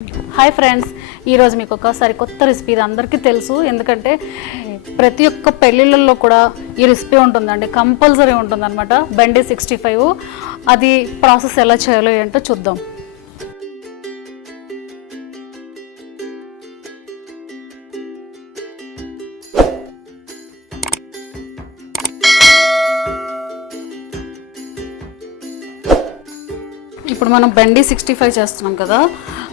Hi friends, ఈరోజు మీకు ఒకసారి కొత్త రెసిపీ. ఇది అందరికీ తెలుసు, ఎందుకంటే ప్రతి ఒక్క పెళ్ళిళ్ళల్లో కూడా ఈ రెసిపీ ఉంటుందండి, కంపల్సరీ ఉంటుందన్నమాట. బెండి 65. అది ప్రాసెస్ ఎలా చేయాలో ఏంటో చూద్దాం. ఇప్పుడు మనం బెండి 65 చేస్తున్నాం కదా,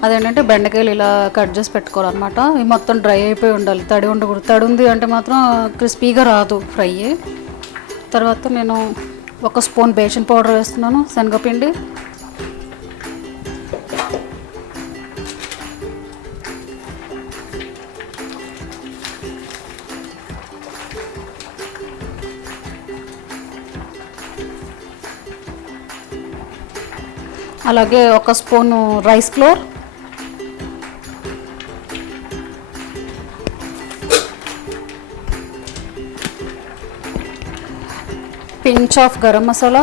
అదేంటంటే బెండకాయలు ఇలా కట్ చేసి పెట్టుకోవాలన్నమాట. ఇవి మొత్తం డ్రై అయిపోయి ఉండాలి, తడి ఉండకూడదు. తడి ఉంది అంటే మాత్రం క్రిస్పీగా రాదు ఫ్రై. తర్వాత నేను 1 స్పూన్ బేసన్ పౌడర్ వేస్తున్నాను, శనగపిండి. అలాగే 1 spoon rice flour, pinch of garam masala,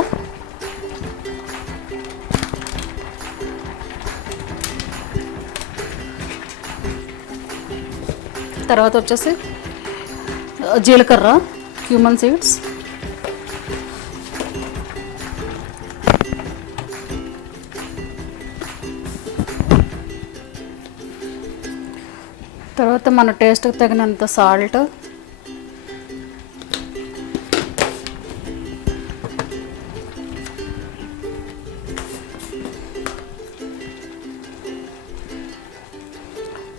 తర్వాత వచ్చేసి జీలకర్ర, క్యూమన్ సీడ్స్, తర్వాత మన టేస్ట్కి తగినంత సాల్ట్,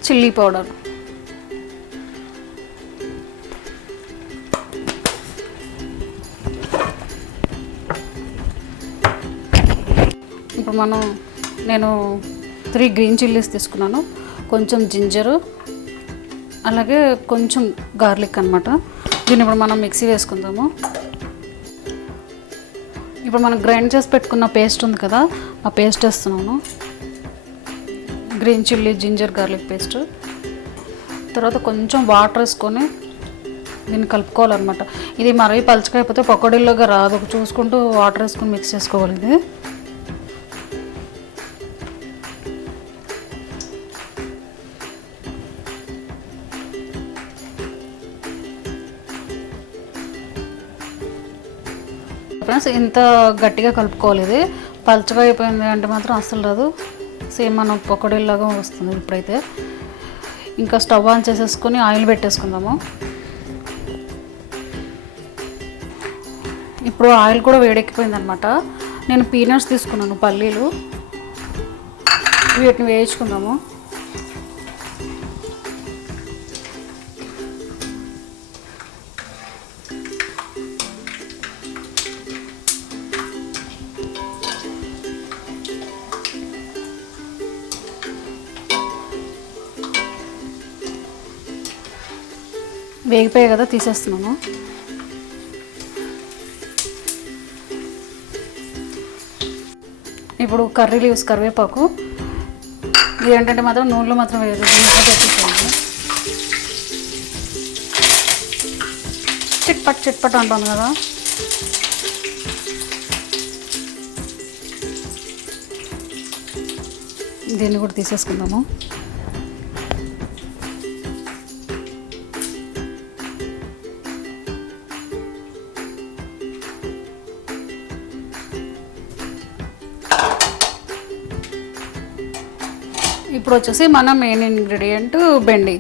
చిల్లీ పౌడర్, ఇప్పుడు నేను 3 గ్రీన్ చిల్లీస్ తీసుకున్నాను, కొంచెం జింజరు, అలాగే కొంచెం గార్లిక్ అనమాట. దీన్ని ఇప్పుడు మనం మిక్సీ వేసుకుందాము. ఇప్పుడు మనం గ్రైండ్ చేసి పెట్టుకున్న పేస్ట్ ఉంది కదా, ఆ పేస్ట్ వేస్తున్నాను. Green chilli, ginger, garlic paste. తర్వాత కొంచెం వాటర్ వేసుకొని దీన్ని కలుపుకోవాలన్నమాట. ఇది మరీ పలుచగా అయిపోతే పకోడీలోగా రాదు, చూసుకుంటూ వాటర్ వేసుకొని మిక్స్ చేసుకోవాలి. ఇది ఫ్రెండ్స్, ఇంత గట్టిగా కలుపుకోవాలి. ఇది పలుచగా అయిపోయింది అంటే మాత్రం అస్సలు రాదు, సేమ్ మనం పకోడీలాగా వస్తుంది. ఇప్పుడైతే ఇంకా స్టవ్ ఆన్ చేసేసుకొని ఆయిల్ పెట్టేసుకుందాము. ఇప్పుడు ఆయిల్ కూడా వేడెక్కిపోయింది అనమాట. నేను పీనట్స్ తీసుకున్నాను, పల్లీలు, వీటిని వేయించుకుందాము. వేగిపోయాయి కదా, తీసేస్తున్నాను. ఇప్పుడు కర్రీ లీవ్స్, కరివేపాకు. ఇది ఏంటంటే మాత్రం నూనెలో మాత్రం వేయదు, పెట్టేసాను. చిట్పట్ అంటాను కదా. దీన్ని కూడా తీసేసుకుందాము. ఇప్పుడు వచ్చేసి మన మెయిన్ ఇంగ్రీడియంట్ బెండి.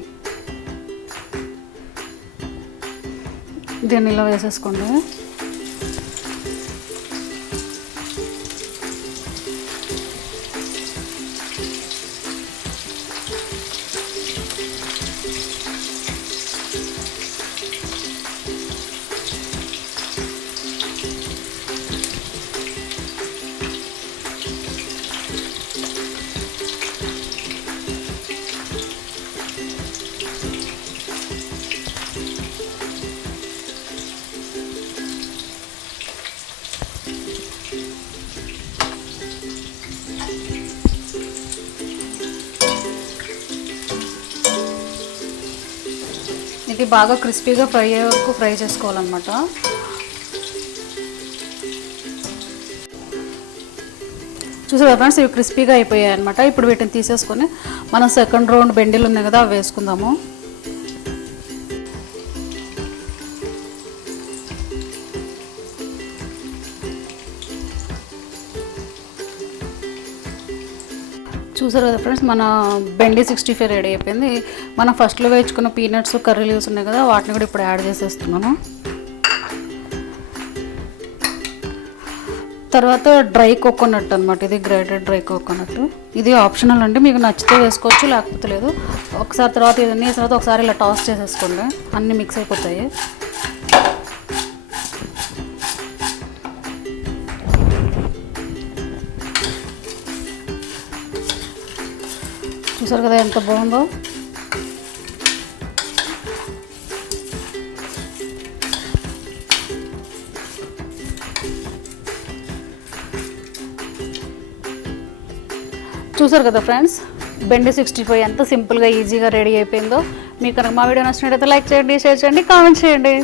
దీన్ని ఇలా వేసేసుకోండి. ఇది బాగా క్రిస్పీగా ఫ్రై అయ్యే వరకు ఫ్రై చేసుకోవాలన్నమాట. చూసారా ఫ్రెండ్స్, ఇవి క్రిస్పీగా అయిపోయాయి అనమాట. ఇప్పుడు వీటిని తీసేసుకొని మనం సెకండ్ రౌండ్ బెండీలు ఉన్నాయి కదా, అవి వేసుకుందాము. చూసారు కదా ఫ్రెండ్స్, మన బెండి 65 రెడీ అయిపోయింది. మనం ఫస్ట్లో వేయించుకున్న పీనట్స్, కర్రీ లీవ్స్ ఉన్నాయి కదా, వాటిని కూడా ఇప్పుడు యాడ్ చేసేస్తున్నాను. తర్వాత డ్రై కోకోనట్ అనమాట, ఇది గ్రేటెడ్ డ్రై కోకోనట్. ఇది ఆప్షనల్ అండి, మీకు నచ్చితే వేసుకోవచ్చు, లేకపోతే లేదు. ఒకసారి తర్వాత ఇవన్నీ వేసిన తర్వాత ఒకసారి ఇలా టాస్ చేసేసుకోండి, అన్నీ మిక్స్ అయిపోతాయి. చూసారు కదా ఎంత బాగుందో. చూసారు కదా ఫ్రెండ్స్, బెండి 65 ఎంత సింపుల్గా ఈజీగా రెడీ అయిపోయిందో. మీకు కనుక మా వీడియో నచ్చినట్టయితే లైక్ చేయండి, షేర్ చేయండి, కామెంట్ చేయండి.